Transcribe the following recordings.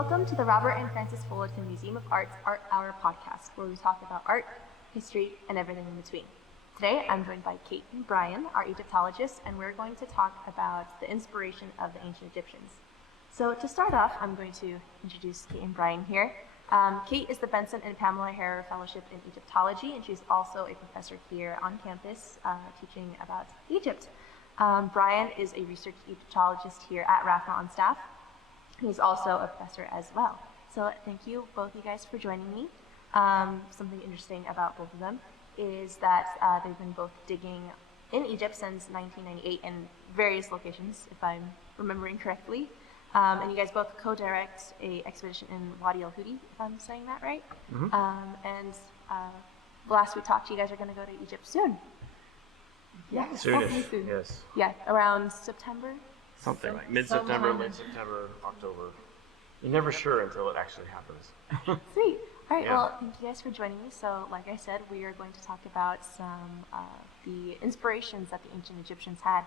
Welcome to the Robert and Francis Fullerton Museum of Art's Art Hour podcast, where we talk about art, history, and everything in between. Today, I'm joined by Kate and Bryan, our Egyptologists, and we're going to talk about the inspiration of the ancient Egyptians. So to start off, I'm going to introduce Kate and Bryan here. Kate is the Benson and Pamela Harrer Fellowship in Egyptology, and she's also a professor here on campus teaching about Egypt. Bryan is a research Egyptologist here at RAFMA on staff. He's also a professor as well. So thank you, both you guys, for joining me. Something interesting about both of them is that they've been both digging in Egypt since 1998 in various locations, if I'm remembering correctly. And you guys both co-direct a expedition in Wadi El Hudi, if I'm saying that right. Mm-hmm. And last we talked, you guys are going to go to Egypt soon. Yeah, Soonish, soon. yes. Yeah, around September. Something like mid-September, late September, October. You're never sure until it actually happens. Sweet. All right, Yeah. well, thank you guys for joining me. So, like I said, we are going to talk about some the inspirations that the ancient Egyptians had.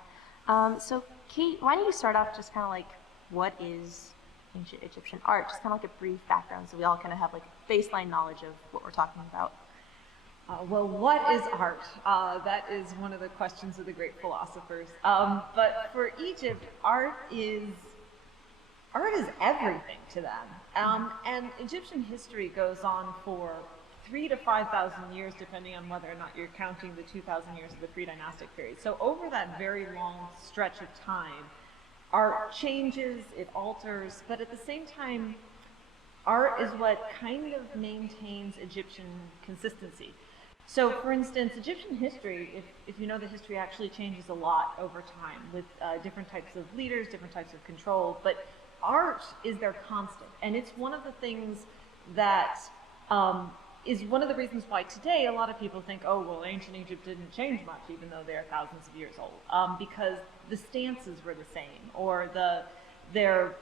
So, Kate, why don't you start off just kind of like, what is ancient Egyptian art? Just kind of like a brief background so we all kind of have like baseline knowledge of what we're talking about. Well, what is art? That is one of the questions of the great philosophers. But for Egypt, art is everything to them. And Egyptian history goes on for 3,000 to 5,000 years, depending on whether or not you're counting the 2,000 years of the pre-dynastic period. So over that very long stretch of time, art changes, it alters, but at the same time, art is what kind of maintains Egyptian consistency. So, for instance, Egyptian history, if you know the history, actually changes a lot over time with different types of leaders, different types of control, but art is their constant. And it's one of the things that is one of the reasons why today a lot of people think, oh, well, ancient Egypt didn't change much, even though they're thousands of years old, because the stances were the same, or their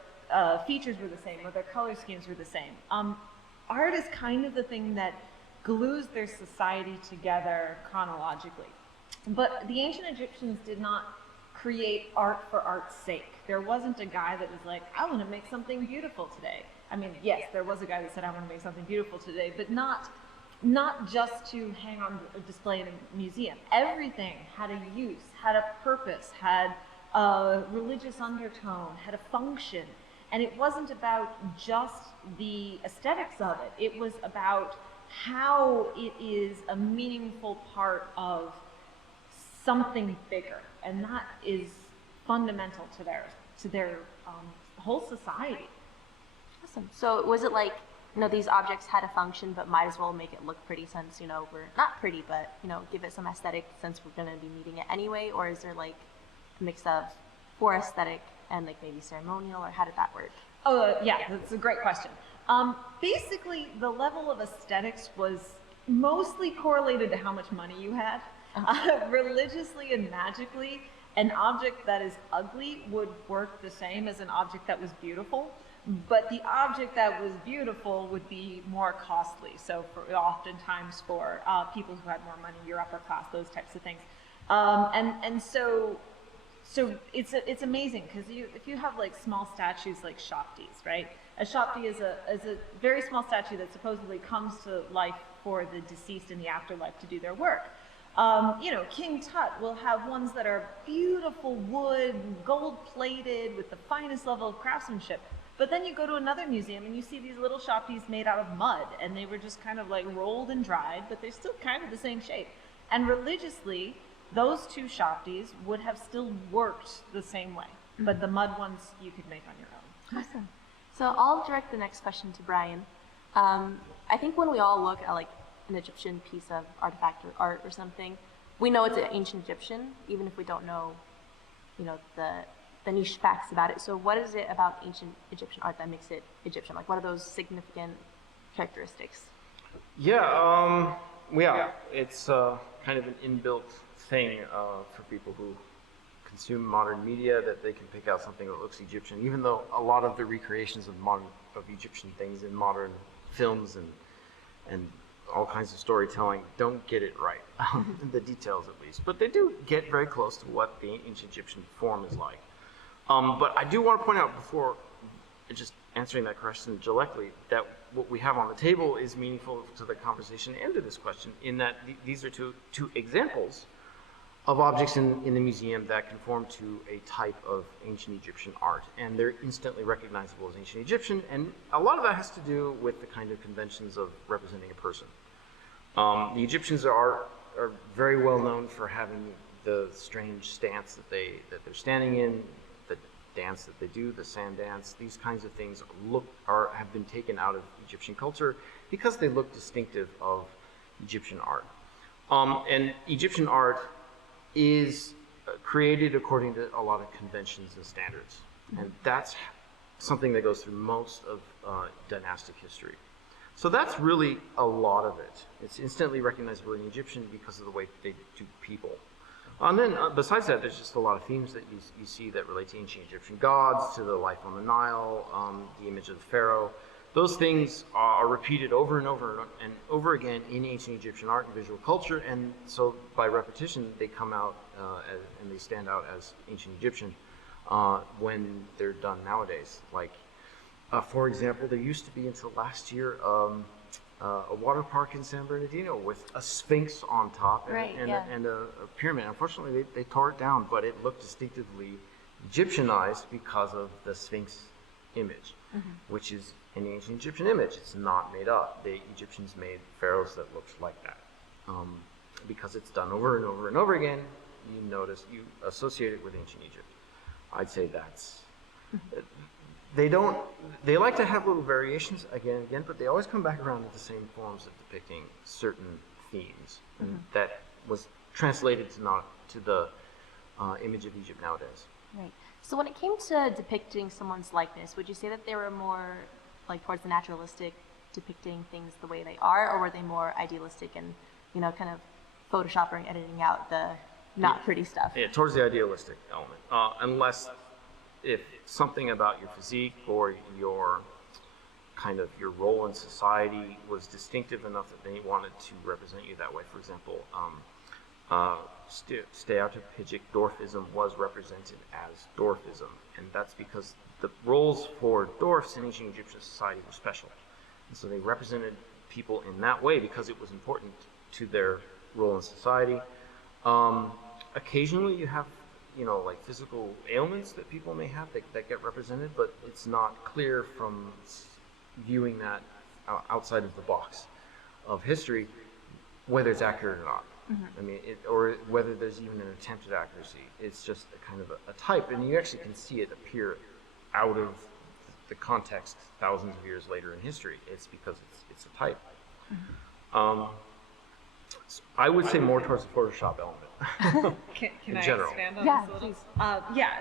features were the same, or their color schemes were the same. Art is kind of the thing that glues their society together chronologically. But the ancient Egyptians did not create art for art's sake. There wasn't a guy that was like, I want to make something beautiful today. I mean, yes, there was a guy that said, I want to make something beautiful today, but not just to hang on a display in a museum. Everything had a use, had a purpose, had a religious undertone, had a function. And it wasn't about just the aesthetics of it. It was about how it is a meaningful part of something bigger, and that is fundamental to their whole society. Awesome. So was it like, these objects had a function, but might as well make it look pretty since, we're not pretty, but, give it some aesthetic since we're going to be needing it anyway? Or is there like a mix of for aesthetic and like maybe ceremonial, or how did that work? Oh, yeah, that's a great question. Basically, the level of aesthetics was mostly correlated to how much money you had. Religiously and magically, an object that is ugly would work the same as an object that was beautiful, but the object that was beautiful would be more costly. So oftentimes for people who had more money, your upper class, those types of things. So it's amazing because if you have like small statues like Shaktis, right? A Shakti is a very small statue that supposedly comes to life for the deceased in the afterlife to do their work. King Tut will have ones that are beautiful wood, gold-plated, with the finest level of craftsmanship. But then you go to another museum and you see these little Shaktis made out of mud, and they were just kind of like rolled and dried, but they're still kind of the same shape. And religiously, those two Shaktis would have still worked the same way, but the mud ones you could make on your own. Awesome. So I'll direct the next question to Bryan. I think when we all look at like an Egyptian piece of artifact or art or something, we know it's an ancient Egyptian, even if we don't know, the niche facts about it. So what is it about ancient Egyptian art that makes it Egyptian? Like, what are those significant characteristics? Yeah, it's kind of an inbuilt thing for people who consume modern media, that they can pick out something that looks Egyptian, even though a lot of the recreations of Egyptian things in modern films and all kinds of storytelling don't get it right, the details at least, but they do get very close to what the ancient Egyptian form is like. But I do want to point out before just answering that question directly, that what we have on the table is meaningful to the conversation and to this question, in that these are two examples of objects in the museum that conform to a type of ancient Egyptian art, and they're instantly recognizable as ancient Egyptian, and a lot of that has to do with the kind of conventions of representing a person. The Egyptians are very well known for having the strange stance that they're standing in, the dance that they do, the sand dance. These kinds of things have been taken out of Egyptian culture because they look distinctive of Egyptian art. And Egyptian art is created according to a lot of conventions and standards, and that's something that goes through most of dynastic history. So that's really a lot of it. It's instantly recognizable in Egyptian because of the way they do people. And then besides that, there's just a lot of themes that you see that relate to ancient Egyptian gods, to the life on the Nile, the image of the pharaoh. Those things are repeated over and over again in ancient Egyptian art and visual culture, and so by repetition they come out and they stand out as ancient Egyptian when they're done nowadays. Like, for example, there used to be until last year a water park in San Bernardino with a sphinx on top and a pyramid. Unfortunately, they tore it down, but it looked distinctively Egyptianized because of the sphinx image, which is an ancient Egyptian image. It's not made up. The Egyptians made pharaohs that looked like that. Because it's done over and over and over again, you associate it with ancient Egypt. I'd say that's... They like to have little variations again and again, but they always come back around to the same forms of depicting certain themes. And that was translated to the image of Egypt nowadays. Right. So when it came to depicting someone's likeness, would you say that they were more like towards the naturalistic, depicting things the way they are, or were they more idealistic and, kind of photoshopping, editing out the not pretty stuff? Yeah, towards the idealistic element. Unless if something about your physique or your role in society was distinctive enough that they wanted to represent you that way. For example, stereotypic dwarfism was represented as dwarfism, and that's because the roles for dwarfs in ancient Egyptian society were special, and so they represented people in that way because it was important to their role in society. Occasionally you have like physical ailments that people may have that get represented, but it's not clear from viewing that outside of the box of history whether it's accurate or not. I mean, or whether there's even an attempt at accuracy. It's just a kind of a type, and you actually can see it appear out of the context thousands of years later in history. It's because it's a type. So I would say more towards the Photoshop element. Can I general. expand on Yeah, this a little? please.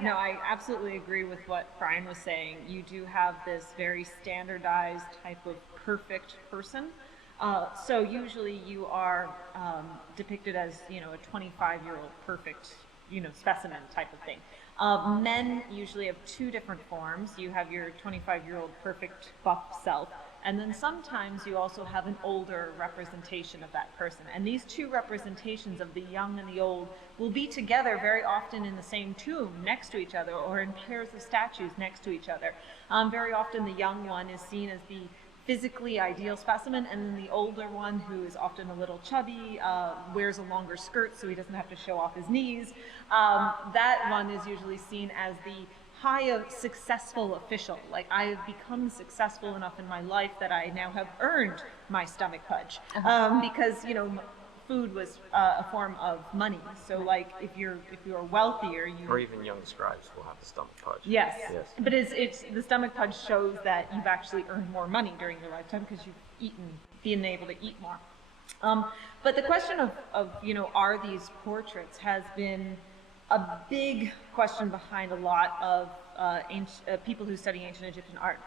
No, I absolutely agree with what Brian was saying. You do have this very standardized type of perfect person. So usually you are depicted as, a 25-year-old perfect, specimen type of thing. Men usually have two different forms. You have your 25-year-old perfect buff self, and then sometimes you also have an older representation of that person. And these two representations of the young and the old will be together very often in the same tomb next to each other, or in pairs of statues next to each other. Very often the young one is seen as the physically ideal specimen, and then the older one, who is often a little chubby, wears a longer skirt so he doesn't have to show off his knees. That one is usually seen as the successful official. Like, I have become successful enough in my life that I now have earned my stomach pudge. Because, food was a form of money. So, like, if you're wealthier, Or even young scribes will have the stomach pudge. Yes. Yes. But it's the stomach pudge shows that you've actually earned more money during your lifetime because you've been able to eat more. But the question of are these portraits has been a big question behind a lot of people who study ancient Egyptian art.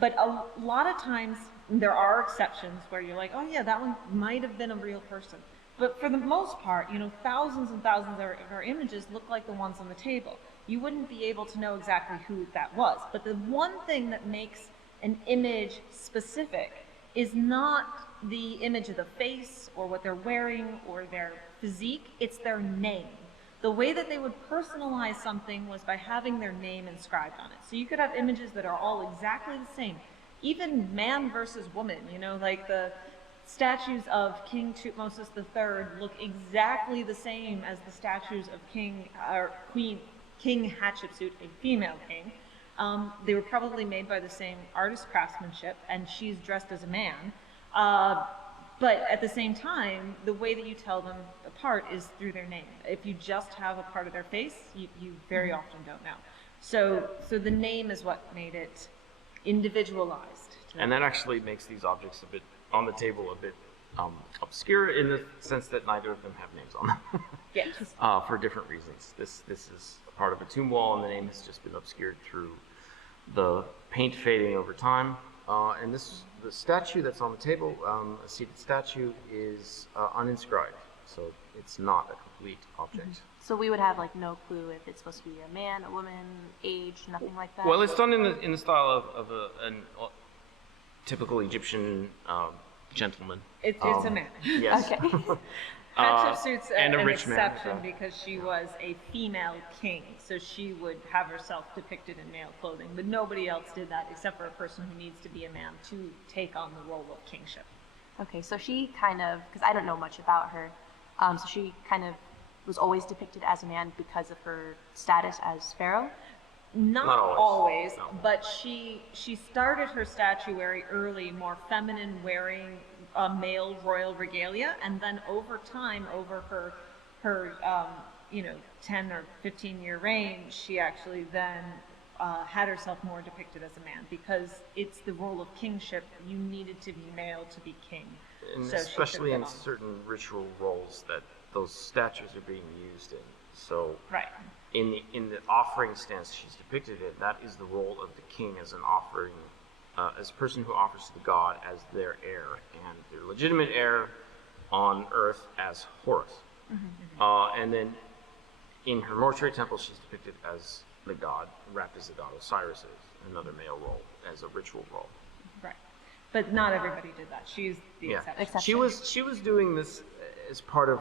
But a lot of times there are exceptions where you're like, oh yeah, that one might have been a real person. But for the most part, thousands and thousands of our images look like the ones on the table. You wouldn't be able to know exactly who that was. But the one thing that makes an image specific is not the image of the face or what they're wearing or their physique, it's their name. The way that they would personalize something was by having their name inscribed on it. So you could have images that are all exactly the same, even man versus woman, like the statues of King Tutmosis III look exactly the same as the statues of King Hatshepsut, a female king. They were probably made by the same artist craftsmanship, and she's dressed as a man. But at the same time, the way that you tell them apart is through their name. If you just have a part of their face, you very often don't know. So the name is what made it individualized. And that actually makes these objects a bit on the table a bit obscure in the sense that neither of them have names on them. Yes. For different reasons. This is part of a tomb wall, and the name has just been obscured through the paint fading over time. And the statue that's on the table, a seated statue, is uninscribed, so it's not a complete object. So we would have like no clue if it's supposed to be a man, a woman, age, nothing like that. Well, it's done in the style of a typical Egyptian gentleman. It's a man. Yes. Okay. Hatshepsut's and a an rich man, exception so. because she was a female king, so she would have herself depicted in male clothing, but nobody else did that except for a person who needs to be a man to take on the role of kingship. Okay, so she kind of, because I don't know much about her, so she kind of was always depicted as a man because of her status as pharaoh. Not always, no. but she started her statuary early, more feminine, wearing male royal regalia, and then over time, over her 10 or 15 year reign, she actually then had herself more depicted as a man, because it's the role of kingship. You needed to be male to be king. And So she especially took in that on. certain ritual roles that those statues are being used in. So Right. in the offering stance she's depicted in, that is the role of the king as an offering, as a person who offers to the god as their heir, and their legitimate heir on earth as Horus. And then in her mortuary temple, she's depicted as the god, wrapped as the god Osiris is, another male role, as a ritual role. Right. But not everybody did that. She's the exception. She was doing this as part of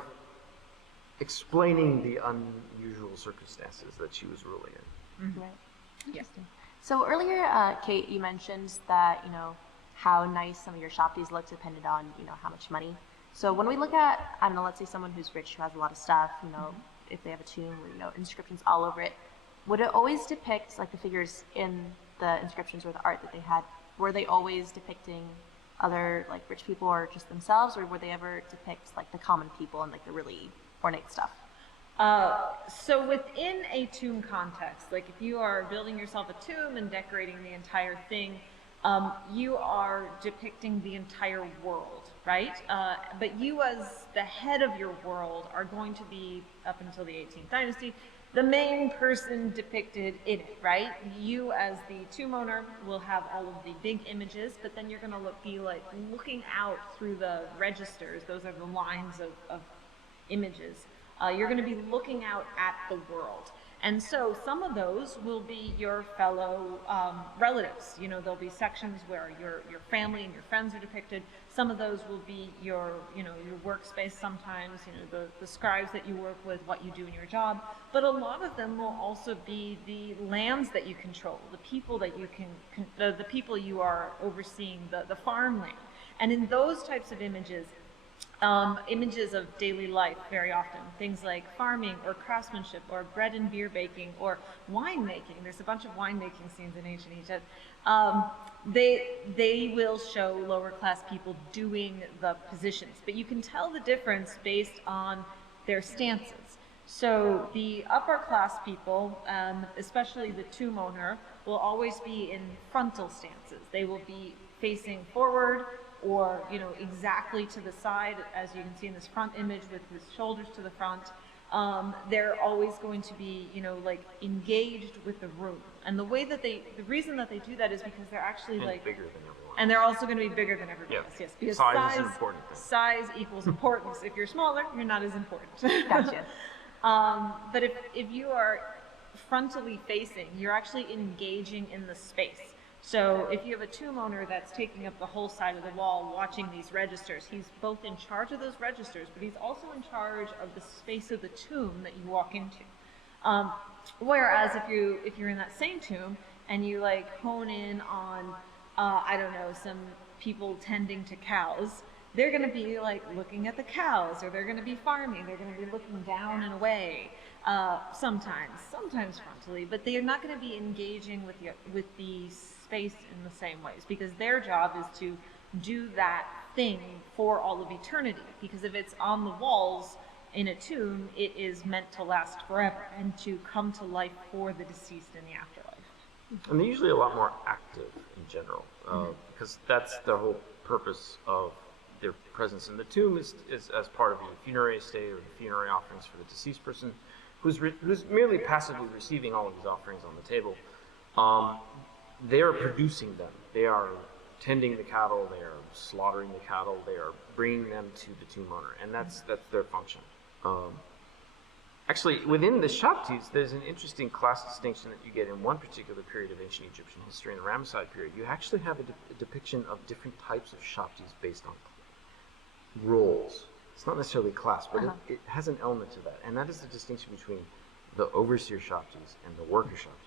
explaining the unusual circumstances that she was ruling in. Right. Yes. So earlier, Kate, you mentioned that, how nice some of your shoppies look depended on, how much money. So when we look at, I don't know, let's say someone who's rich who has a lot of stuff, if they have a tomb or, inscriptions all over it, would it always depict, like, the figures in the inscriptions or the art that they had, were they always depicting other, like, rich people or just themselves, or would they ever depict, like, the common people and, like, the really ornate stuff? So within a tomb context, like if you are building yourself a tomb and decorating the entire thing, you are depicting the entire world, right? But you as the head of your world are going to be, up until the 18th dynasty, the main person depicted in it, right? You as the tomb owner will have all of the big images, but then you're going to be like looking out through the registers. Those are the lines of images. You're going to be looking out at the world. And so some of those will be your fellow relatives. There'll be sections where your family and your friends are depicted. Some of those will be your workspace sometimes, the scribes that you work with, what you do in your job. But a lot of them will also be the lands that you control, the people that you the people you are overseeing, the farmland. And in those types of images of daily life, very often, things like farming or craftsmanship or bread and beer baking or wine making. There's a bunch of wine making scenes in ancient Egypt. They will show lower class people doing the positions, but you can tell the difference based on their stances. So the upper class people, especially the tomb owner, will always be in frontal stances. They will be facing forward, or exactly to the side, as you can see in this front image with his shoulders to the front. They're always going to be like engaged with the room, and the reason that they do that is because they're actually like bigger than everyone. and they're also going to be bigger than everybody else. Yes, because size is an important thing. Size equals importance. If you're smaller, you're not as important. Gotcha. But if you are frontally facing, you're actually engaging in the space. So if you have a tomb owner that's taking up the whole side of the wall watching these registers, he's both in charge of those registers, but he's also in charge of the space of the tomb that you walk into. Whereas if you're in that same tomb and you like hone in on, I don't know, some people tending to cows, they're going to be like looking at the cows, or they're going to be farming, they're going to be looking down and away, sometimes frontally, but they are not going to be engaging with the space in the same ways, because their job is to do that thing for all of eternity, because if it's on the walls in a tomb, it is meant to last forever and to come to life for the deceased in the afterlife. And they're usually a lot more active in general, because that's the whole purpose of their presence in the tomb is as part of the funerary estate or the funerary offerings for the deceased person, who's merely passively receiving all of these offerings on the table. They are producing them. They are tending the cattle. They are slaughtering the cattle. They are bringing them to the tomb owner, and that's their function. Actually, within the Shaptis, there's an interesting class distinction that you get in one particular period of ancient Egyptian history, in the Ramesside period. You actually have a depiction of different types of Shaptis based on roles. It's not necessarily class, but it has an element to that, and that is the distinction between the overseer Shaptis and the worker Shaptis.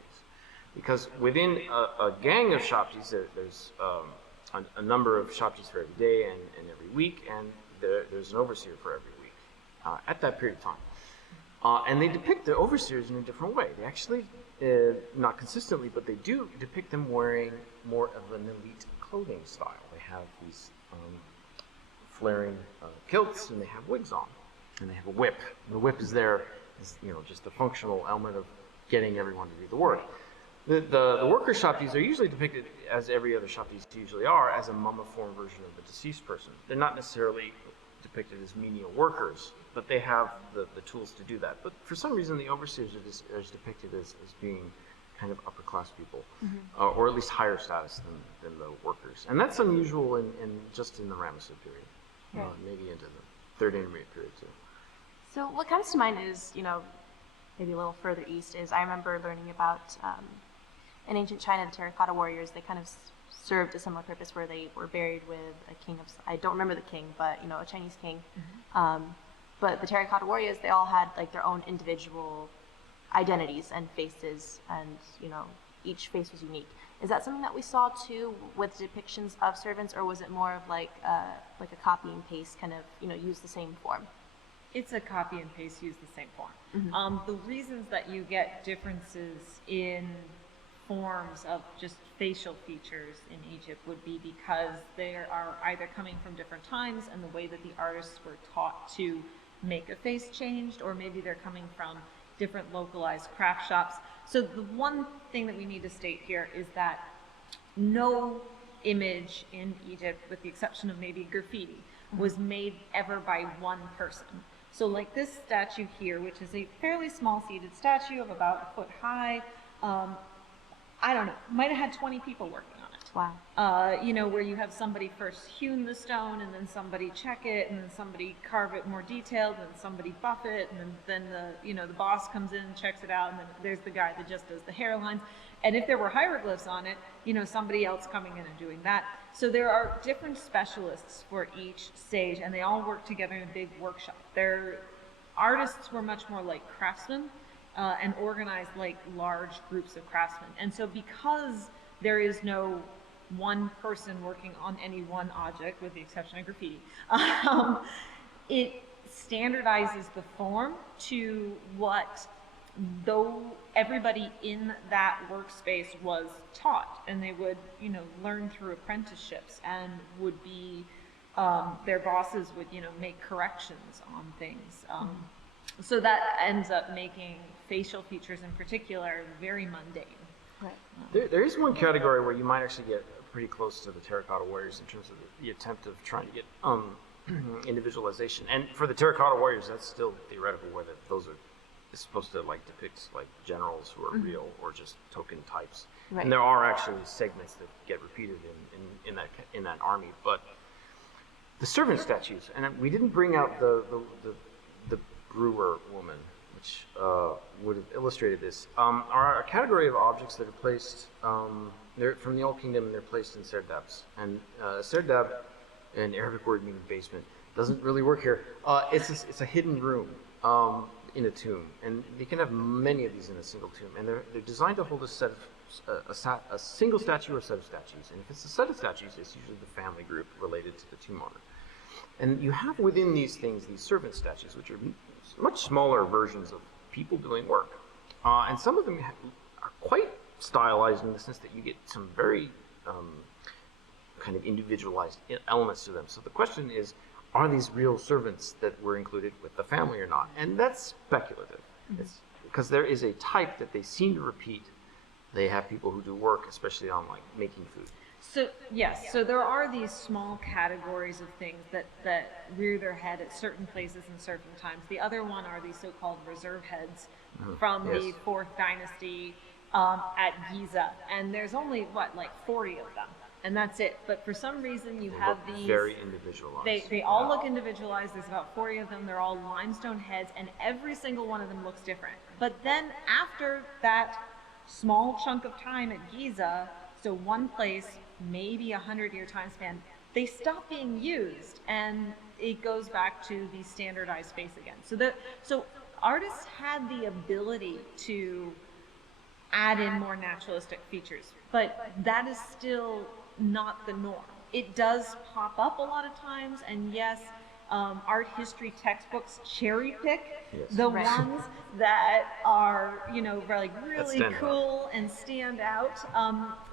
Because within a gang of Shaptis, there's a number of Shaptis for every day and every week, and there's an overseer for every week at that period of time. And they depict the overseers in a different way. They actually, not consistently, but they do depict them wearing more of an elite clothing style. They have these flaring kilts, and they have wigs on, and they have a whip. And the whip is there as, just the functional element of getting everyone to do the work. The worker Shaptis are usually depicted, as every other Shaptis usually are, as a mummiform version of the deceased person. They're not necessarily depicted as menial workers, but they have the tools to do that. But for some reason, the overseers are depicted as being kind of upper class people, or at least higher status than the workers. And that's unusual in just in the Ramesside period, maybe into the Third Intermediate period too. So what comes to mind is, maybe a little further east, is I remember learning about in ancient China, the Terracotta warriors. They kind of served a similar purpose, where they were buried with a king of, I don't remember the king, but a Chinese king. But the Terracotta warriors, they all had like their own individual identities and faces, and each face was unique. Is that something that we saw too with depictions of servants, or was it more of like a copy and paste kind of use the same form? It's a copy and paste, use the same form. The reasons that you get differences in forms of just facial features in Egypt would be because they are either coming from different times and the way that the artists were taught to make a face changed, or maybe they're coming from different localized craft shops. So the one thing that we need to state here is that no image in Egypt, with the exception of maybe graffiti, was made ever by one person. So like this statue here, which is a fairly small seated statue of about a foot high, I don't know, might have had 20 people working on it. Wow. Where you have somebody first hewn the stone, and then somebody check it, and then somebody carve it more detailed, and then somebody buff it, and then the boss comes in and checks it out, and then there's the guy that just does the hairlines. And if there were hieroglyphs on it, somebody else coming in and doing that. So there are different specialists for each stage, and they all work together in a big workshop. Their artists were much more like craftsmen, and organized like large groups of craftsmen. And so because there is no one person working on any one object, with the exception of graffiti, it standardizes the form to what though everybody in that workspace was taught, and they would learn through apprenticeships, and would be their bosses would make corrections on things. So that ends up making facial features in particular very mundane. Right. There is one category where you might actually get pretty close to the Terracotta warriors in terms of the attempt of trying to get individualization. And for the Terracotta warriors, that's still theoretical, whether those are supposed to like depict like generals who are real or just token types. Right. And there are actually segments that get repeated in that army. But the servant statues, and we didn't bring out the brewer woman, which would have illustrated this, are a category of objects that are placed, they're from the Old Kingdom, and they're placed in serdabs. And serdab, an Arabic word meaning basement, doesn't really work here. It's a hidden room in a tomb, and you can have many of these in a single tomb, and they're designed to hold a single statue or set of statues. And if it's a set of statues, it's usually the family group related to the tomb owner. And you have within these things these servant statues, which are much smaller versions of people doing work. And some of them are quite stylized in the sense that you get some very kind of individualized elements to them. So the question is, are these real servants that were included with the family or not? And that's speculative. It's because there is a type that they seem to repeat. They have people who do work, especially on like making food. So yes, so there are these small categories of things that rear their head at certain places and certain times. The other one are these so-called reserve heads from the 4th dynasty at Giza, and there's only like 40 of them, and that's it. But for some reason you have these very individualized. They all look individualized. There's about 40 of them. They're all limestone heads, and every single one of them looks different. But then after that small chunk of time at Giza, so one place, maybe 100-year time span, they stop being used, and it goes back to the standardized face again. So artists had the ability to add in more naturalistic features, but that is still not the norm. It does pop up a lot of times, and yes, art history textbooks cherry pick the ones that are, like really cool and stand out.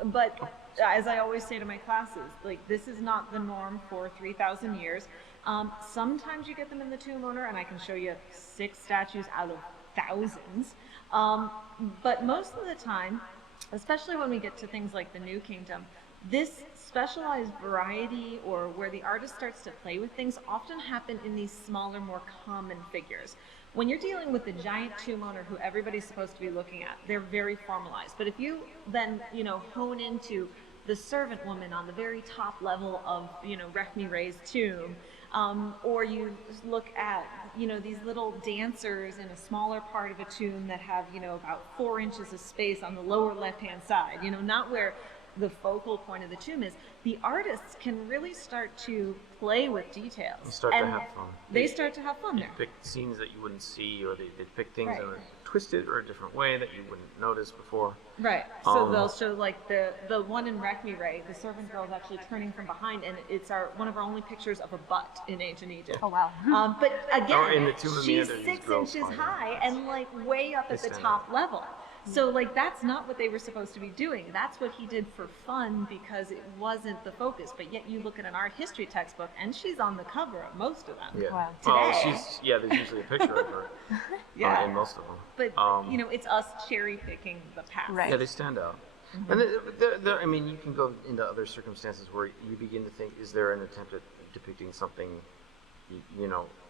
But as I always say to my classes, like, this is not the norm for 3,000 years. Sometimes you get them in the tomb owner, and I can show you 6 statues out of thousands. But most of the time, especially when we get to things like the New Kingdom, this specialized variety, or where the artist starts to play with things, often happen in these smaller, more common figures. When you're dealing with the giant tomb owner who everybody's supposed to be looking at, they're very formalized. But if you then, hone into the servant woman on the very top level of, Rechmi Ray's tomb, or you look at, these little dancers in a smaller part of a tomb that have, about 4 inches of space on the lower left-hand side, not where the focal point of the tomb is, the artists can really start to play with details. They start to have fun. They start to have fun there. They pick scenes that you wouldn't see, or they pick things that are twisted or a different way that you wouldn't notice before. Right. So they'll show like the one in Rechmi Ray, the servant girl is actually turning from behind, and it's one of our only pictures of a butt in ancient Egypt. Oh wow. But again, in the tomb of she's Mia, 6 inches high and like way up at the top level. So like that's not what they were supposed to be doing. That's what he did for fun because it wasn't the focus. But yet you look at an art history textbook and she's on the cover of most of them. Yeah. Wow. Today. There's usually a picture of her in most of them. But it's us cherry picking the past. Right. Yeah, they stand out. And you can go into other circumstances where you begin to think, is there an attempt at depicting something,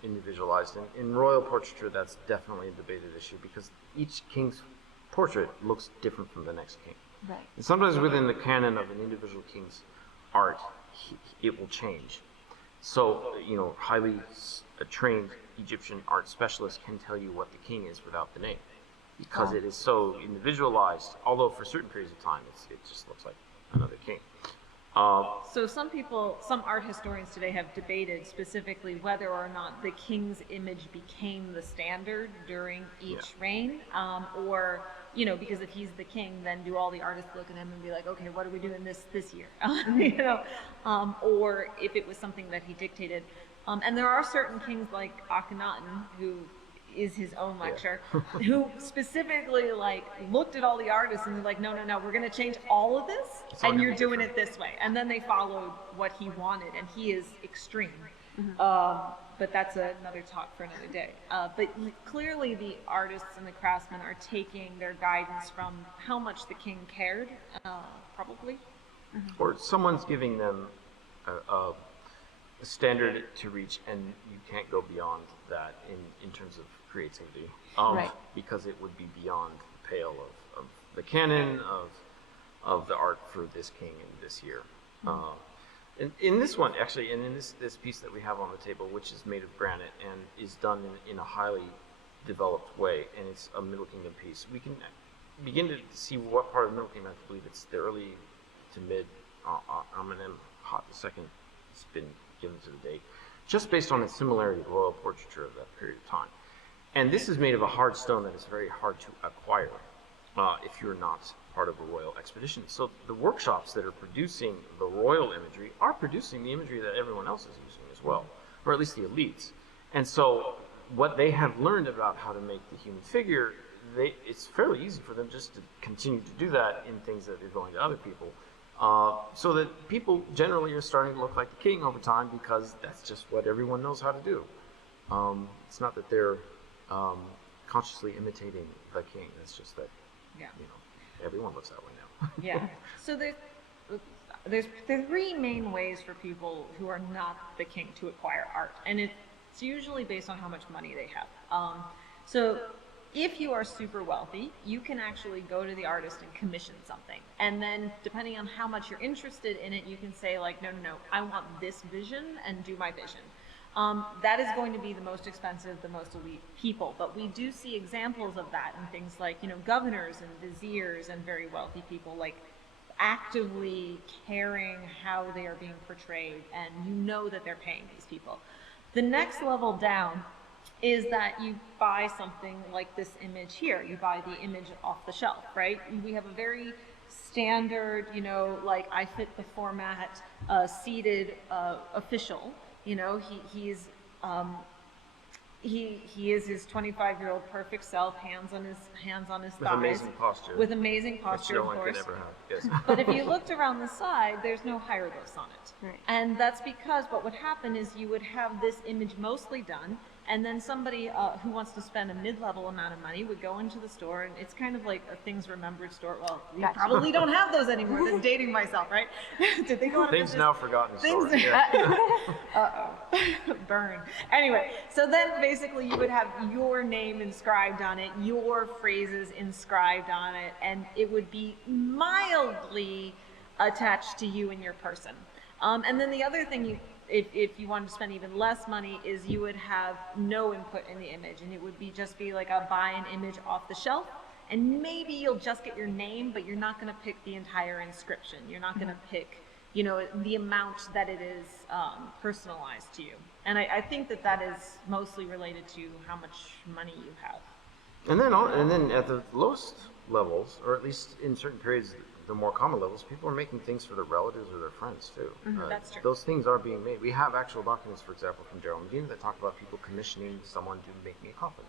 individualized? And in royal portraiture, that's definitely a debated issue because each king's portrait looks different from the next king. Right. And sometimes within the canon of an individual king's art, it will change. So, highly trained Egyptian art specialists can tell you what the king is without the name because it is so individualized, although for certain periods of time, it just looks like another king. So some art historians today have debated specifically whether or not the king's image became the standard during each reign, or because if he's the king, then do all the artists look at him and be like, okay, what are we doing this year? Or if it was something that he dictated. And there are certain kings like Akhenaten, who is his own lecture, who specifically looked at all the artists and they're like, no, we're going to change all of this, and you're doing it this way. And then they followed what he wanted, and he is extreme. But that's another talk for another day. But clearly the artists and the craftsmen are taking their guidance from how much the king cared, probably. Or someone's giving them a standard to reach, and you can't go beyond that in terms of creativity, because it would be beyond the pale of the canon of the art for this king in this year. In this one, actually, and in this piece that we have on the table, which is made of granite and is done in a highly developed way, and it's a Middle Kingdom piece. We can begin to see what part of the Middle Kingdom. I believe it's the early to mid Amenemhat II. It's been given to the date, just based on its similarity to royal portraiture of that period of time. And this is made of a hard stone that is very hard to acquire if you're not part of a royal expedition. So the workshops that are producing the royal imagery are producing the imagery that everyone else is using as well, or at least the elites. And so what they have learned about how to make the human figure, it's fairly easy for them just to continue to do that in things that are going to other people. So that people generally are starting to look like the king over time because that's just what everyone knows how to do. It's not that they're consciously imitating the king. It's just that, everyone looks that way now. Yeah. So there's three main ways for people who are not the king to acquire art, and it's usually based on how much money they have. So if you are super wealthy, you can actually go to the artist and commission something. And then depending on how much you're interested in it, you can say like, no, I want this vision and do my vision. That is going to be the most expensive, the most elite people. But we do see examples of that in things like, governors and viziers and very wealthy people, like actively caring how they are being portrayed, and that they're paying these people. The next level down is that you buy something like this image here. You buy the image off the shelf, right? We have a very standard, like I fit the format, seated official. He is his 25-year-old perfect self, hands on his thighs. With amazing posture. With amazing posture, which no one could ever have. Yes. But if you looked around the side, there's no hieroglyphs on it. Right. And that's because what would happen is you would have this image mostly done, and then somebody who wants to spend a mid-level amount of money would go into the store, and it's kind of like a Things Remembered store. Well, we Gotcha. probably don't have those anymore. That's dating myself, right? Did they go out of Things business? now forgotten Things. store. Yeah. Uh-oh. Burn. Anyway, so then basically you would have your name inscribed on it, your phrases inscribed on it, and it would be mildly attached to you and your person. And then the other thing if you wanted to spend even less money, is you would have no input in the image, and it would just be like a buy an image off the shelf, and maybe you'll just get your name, but you're not going to pick the entire inscription. You're not going to pick, the amount that it is personalized to you. And I think that is mostly related to how much money you have. And then at the lowest levels, or at least in certain periods, the more common levels, people are making things for their relatives or their friends too. That's true. Those things are being made. We have actual documents, for example, from Gerald Medina that talk about people commissioning someone to make me a coffin.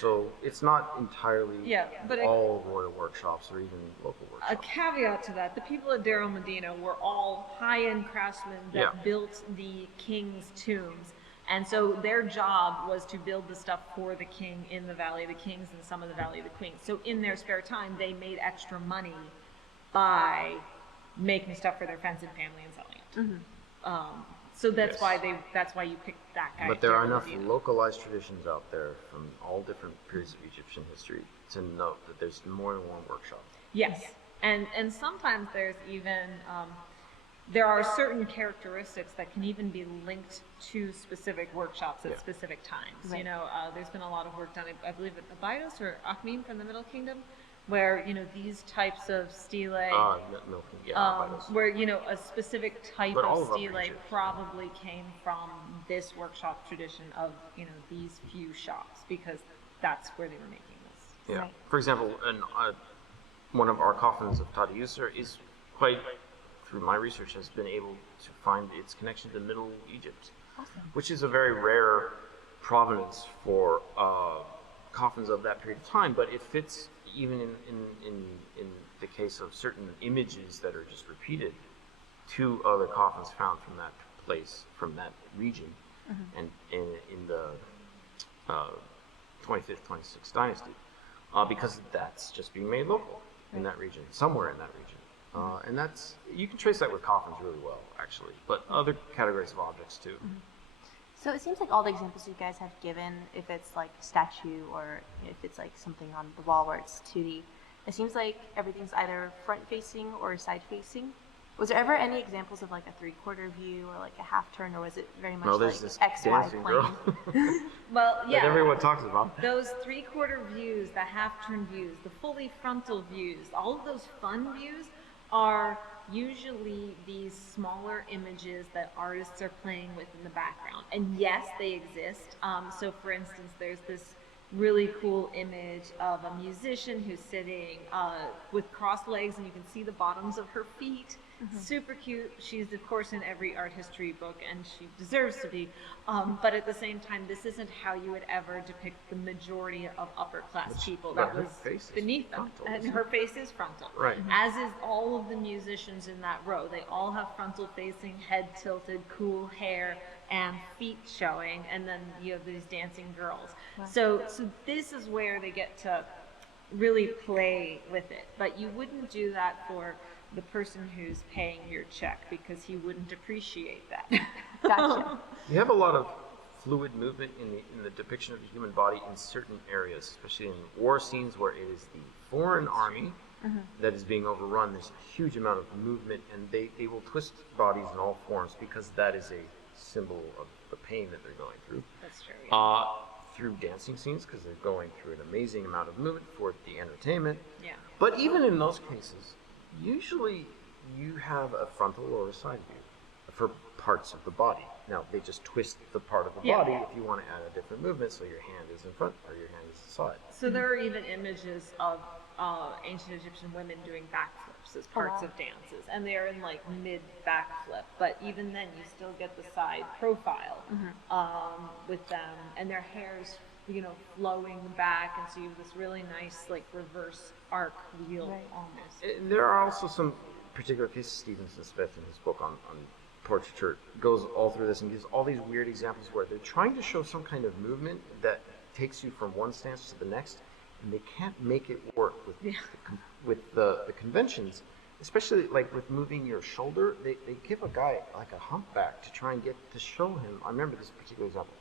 So it's not entirely all royal workshops or even local workshops. A caveat to that, the people at Darul Medina were all high-end craftsmen that built the king's tombs. And so their job was to build the stuff for the king in the Valley of the Kings and some of the Valley of the Queens. So in their spare time, they made extra money by making stuff for their friends and family and selling it. So that's why you picked that guy. But there are enough localized traditions out there from all different periods of Egyptian history to note that there's more than one workshop. Yes, and sometimes there's even there are certain characteristics that can even be linked to specific workshops at specific times. Right. There's been a lot of work done, I believe, at Abydos or Akhmim from the Middle Kingdom, where these types of stelae, where a specific type of stelae probably came from this workshop tradition of these few shops, because that's where they were making this. Yeah. Right. For example, one of our coffins of Tadi Yusr is quite, through my research, has been able to find its connection to Middle Egypt, which is a very rare provenance for coffins of that period of time, but it fits even in the case of certain images that are just repeated to other coffins found from that place, from that region, and in the 25th, 26th dynasty, because that's just being made local in that region, somewhere in that region. And you can trace that with coffins really well, actually, but other categories of objects too. So it seems like all the examples you guys have given, if it's like a statue or if it's like something on the wall where it's 2D, it seems like everything's either front-facing or side-facing. Was there ever any examples of like a 3/4 view or like a half turn, or was it very much No, like there's this XY dancing plane? girl Well, yeah. that everyone talks about. Those 3/4 views, the half-turn views, the fully frontal views, all of those fun views are usually these smaller images that artists are playing with in the background. And yes, they exist. So for instance, there's this really cool image of a musician who's sitting with crossed legs, and you can see the bottoms of her feet. Super cute. She's of course in every art history book, and she deserves to be. But at the same time, this isn't how you would ever depict the majority of upper class people. That was beneath them. And her face is frontal. Right. As is all of the musicians in that row. They all have frontal facing, head tilted, cool hair, and feet showing, and then you have these dancing girls. Wow. So this is where they get to really play with it. But you wouldn't do that for the person who's paying your check, because he wouldn't appreciate that. Gotcha. You have a lot of fluid movement in the depiction of the human body in certain areas, especially in war scenes where it is the foreign army that is being overrun. There's a huge amount of movement, and they will twist bodies in all forms because that is a symbol of the pain that they're going through. That's true. Yeah. Through dancing scenes, because they're going through an amazing amount of movement for the entertainment. Yeah. But even in those cases, usually you have a frontal or a side view for parts of the body. Now, they just twist the part of the body if you want to add a different movement, so your hand is in front or your hand is side. So there are even images of ancient Egyptian women doing backflips as parts of dances, and they're in like mid backflip, but even then you still get the side profile with them, and their hair's flowing back, and so you have this really nice like reverse arc wheel almost. And there are also some particular cases. Stevenson Smith in his book on portraiture goes all through this and gives all these weird examples where they're trying to show some kind of movement that takes you from one stance to the next, and they can't make it work with the conventions, especially like with moving your shoulder. They give a guy like a humpback to try and get to show him. I remember this particular example.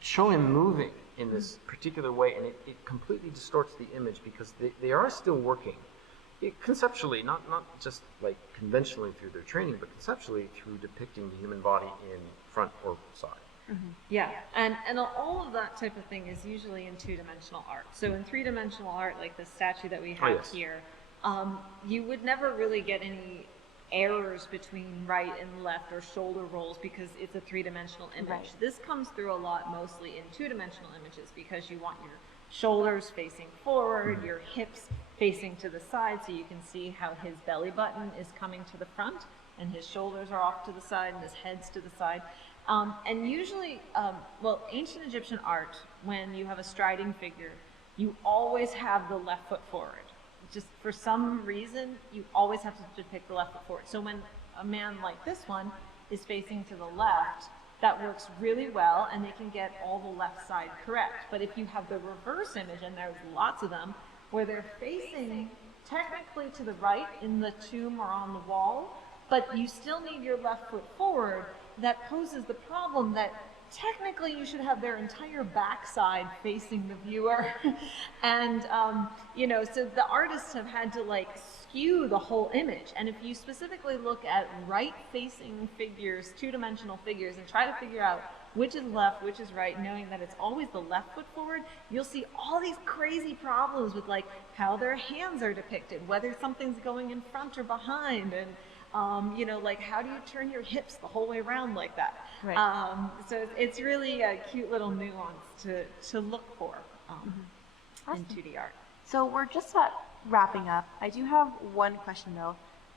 Show him moving in this particular way, and it completely distorts the image because they are still working conceptually, not just like conventionally through their training, but conceptually through depicting the human body in front or side. Yeah, and all of that type of thing is usually in two-dimensional art. So in three-dimensional art, like the statue that we have here, you would never really get any errors between right and left or shoulder rolls because it's a three-dimensional image. Right. This comes through a lot mostly in two-dimensional images because you want your shoulders facing forward, your hips facing to the side, so you can see how his belly button is coming to the front and his shoulders are off to the side and his head's to the side. And usually, ancient Egyptian art, when you have a striding figure, you always have the left foot forward. Just for some reason, you always have to depict the left foot forward. So when a man like this one is facing to the left, that works really well, and they can get all the left side correct. But if you have the reverse image, and there's lots of them, where they're facing technically to the right in the tomb or on the wall, but you still need your left foot forward, that poses the problem that technically you should have their entire backside facing the viewer. And, so the artists have had to like skew the whole image. And if you specifically look at right-facing figures, two-dimensional figures, and try to figure out which is left, which is right, knowing that it's always the left foot forward, you'll see all these crazy problems with like how their hands are depicted, whether something's going in front or behind, and like how do you turn your hips the whole way around like that? Right. So it's really a cute little nuance to look for in 2D art. So we're just about wrapping up. I do have one question though,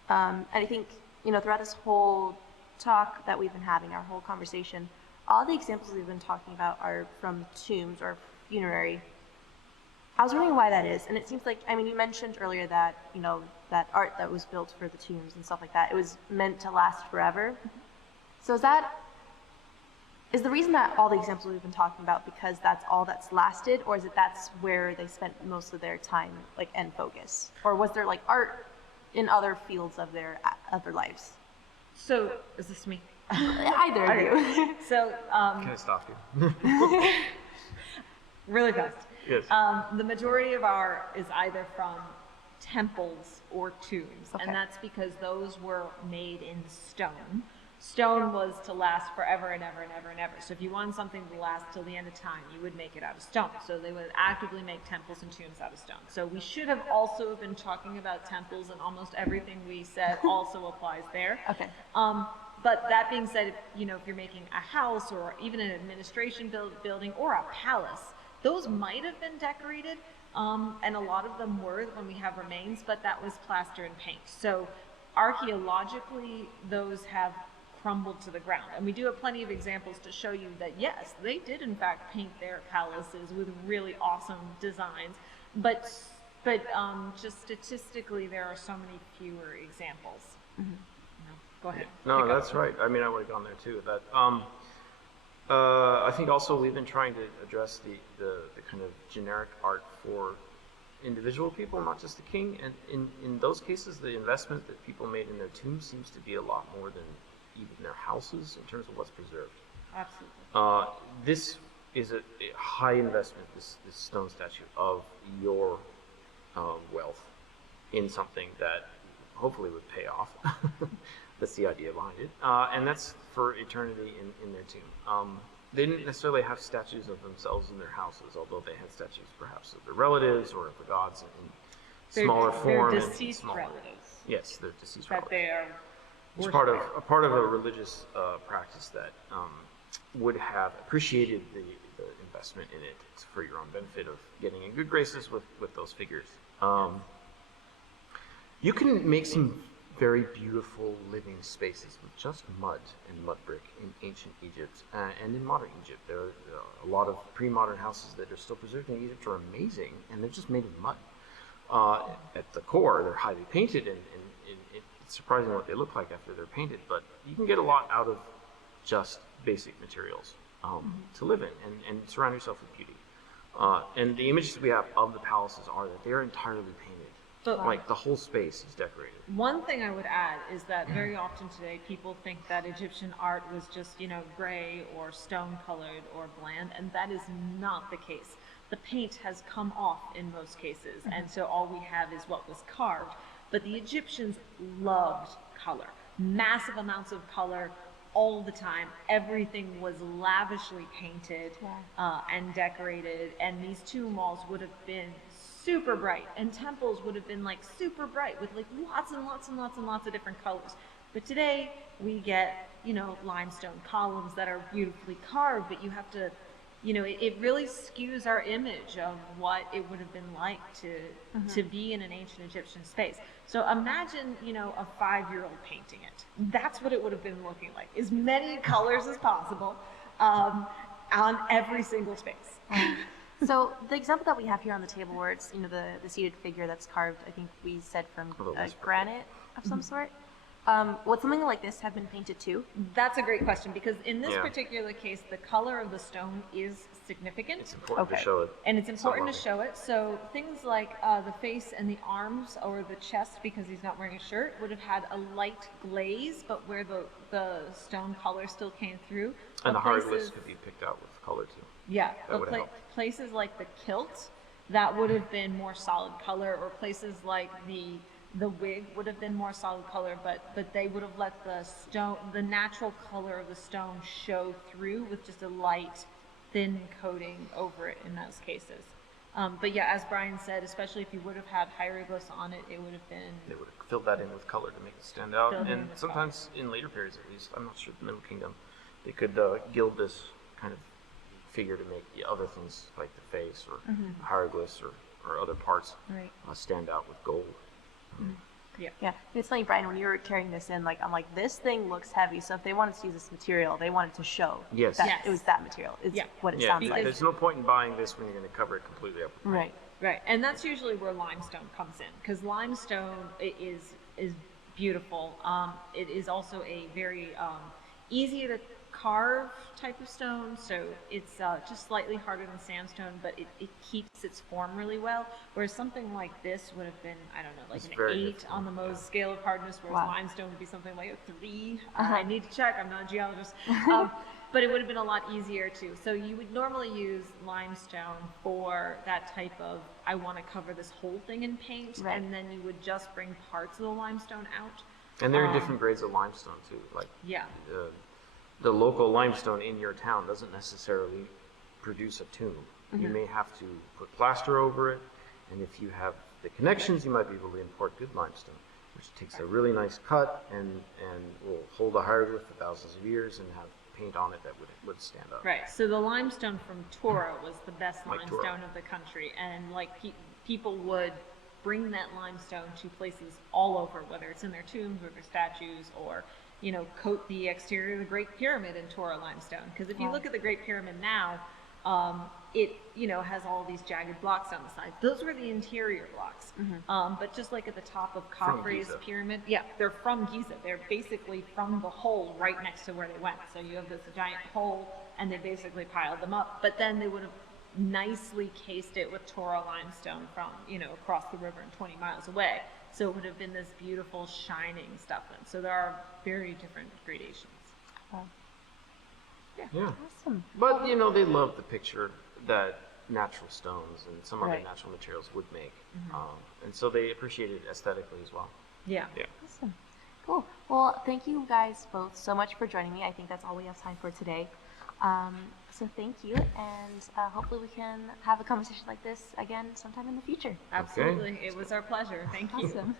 and I think throughout this whole talk that we've been having, our whole conversation, all the examples we've been talking about are from tombs or funerary. I was wondering why that is, and it seems like, you mentioned earlier that, that art that was built for the tombs and stuff like that, it was meant to last forever. So is the reason that all the examples we've been talking about because that's all that's lasted, or is it that's where they spent most of their time, like, and focus? Or was there, like, art in other fields of their lives? So, is this me? Either of you. So, Can I stop you? really fast. Yes. The majority of art is either from temples or tombs. Okay. And that's because those were made in stone. Stone was to last forever and ever and ever and ever. So if you wanted something to last till the end of time, you would make it out of stone. So they would actively make temples and tombs out of stone. So we should have also been talking about temples, and almost everything we said also applies there. Okay. But that being said, if you're making a house or even an administration building or a palace, those might have been decorated, and a lot of them were when we have remains, but that was plaster and paint. So archaeologically, those have crumbled to the ground. And we do have plenty of examples to show you that, yes, they did in fact paint their palaces with really awesome designs, but just statistically, there are so many fewer examples. Mm-hmm. Go ahead. No, that's right. I mean, I would have gone there too. That I think also we've been trying to address the kind of generic art for individual people, not just the king. And in those cases, the investment that people made in their tombs seems to be a lot more than even their houses in terms of what's preserved. Absolutely. This is a high investment, this stone statue, of your wealth in something that hopefully would pay off. That's the idea behind it. And that's for eternity in their tomb. They didn't necessarily have statues of themselves in their houses, although they had statues perhaps of their relatives or of the gods in smaller form. They're deceased and smaller. relatives. Yes, they're deceased That relatives. they are It's part of a religious practice that would have appreciated the investment in it for your own benefit of getting in good graces with those figures. You can make some very beautiful living spaces with just mud and mud brick in ancient Egypt and in modern Egypt. There are a lot of pre-modern houses that are still preserved in Egypt are amazing, and they're just made of mud. At the core, they're highly painted, and it's surprising what they look like after they're painted, but you can get a lot out of just basic materials to live in and surround yourself with beauty. And the images we have of the palaces are that they're entirely painted. But Like the whole space is decorated. one thing I would add is that very often today people think that Egyptian art was just, gray or stone colored or bland, and that is not the case. The paint has come off in most cases, and so all we have is what was carved. But the Egyptians loved color, massive amounts of color all the time. Everything was lavishly painted and decorated, and these tomb walls would have been super bright, and temples would have been like super bright with like lots and lots and lots and lots of different colors. But today we get, limestone columns that are beautifully carved, but you have to, it really skews our image of what it would have been like to be in an ancient Egyptian space. So imagine, a 5-year-old painting it. That's what it would have been looking like. As many colors as possible on every single space. So the example that we have here on the table, where it's the seated figure that's carved, I think we said from granite of some sort. Would something like this have been painted too? That's a great question, because in this particular case, the color of the stone is significant. It's important to show it. And it's important to show it. So things like the face and the arms or the chest, because he's not wearing a shirt, would have had a light glaze, but where the stone color still came through. And the hieroglyphs could be picked out with color too. Yeah, That would help. places like the kilt, that would have been more solid color, or places like the wig would have been more solid color, but they would have let the natural color of the stone show through with just a light, thin coating over it in those cases. But yeah, as Brian said, especially if you would have had hieroglyphs on it, it would have been... They would have filled that in with color to make it stand out. Filled in And with sometimes in later periods at least, I'm not sure the Middle Kingdom, they could gild this kind of figure to make the other things like the face or hieroglyphs or other parts stand out with gold. Yeah, it's funny, Brian, when you were carrying this in, I'm like, this thing looks heavy, so if they wanted to use this material, they wanted to show that it was that material. It's what it sounds like. There's no point in buying this when you're going to cover it completely up. Right. Right, and that's usually where limestone comes in, because limestone is beautiful. It is also a very easy to carve type of stone, so it's just slightly harder than sandstone, but it keeps its form really well, whereas something like this would have been, I don't know, like an 8 on the Mohs scale of hardness, whereas limestone would be something like a 3. I need to check, I'm not a geologist. but it would have been a lot easier too. So you would normally use limestone for that type of, I want to cover this whole thing in paint, Right. and then you would just bring parts of the limestone out. And there are different grades of limestone too. Like Yeah. the local limestone in your town doesn't necessarily produce a tomb. Mm-hmm. You may have to put plaster over it, and if you have the connections, you might be able to import good limestone, which takes a really nice cut and will hold a hieroglyph for thousands of years and have paint on it that would stand up. Right. So the limestone from Tora was the best Like limestone Tora. of the country, and like people would bring that limestone to places all over, whether it's in their tombs or their statues, or coat the exterior of the Great Pyramid in Tora limestone. Because if you Wow. look at the Great Pyramid now, it has all these jagged blocks on the side. Those were the interior blocks. But just like at the top of Khafre's Giza. pyramid, yeah, they're from Giza. They're basically from the hole right next to where they went. So you have this giant hole, and they basically piled them up. But then they would have nicely cased it with Tora limestone from across the river and 20 miles away. So it would have been this beautiful shining stuff. And so there are very different gradations. Wow. Yeah. Awesome. But they love the picture that natural stones and some other Right. natural materials would make, and so they appreciate it aesthetically as well. Yeah. Yeah. Awesome. Cool. Well, thank you guys both so much for joining me. I think that's all we have time for today. So thank you, and hopefully we can have a conversation like this again sometime in the future. Absolutely. It was our pleasure. Thank you. Awesome.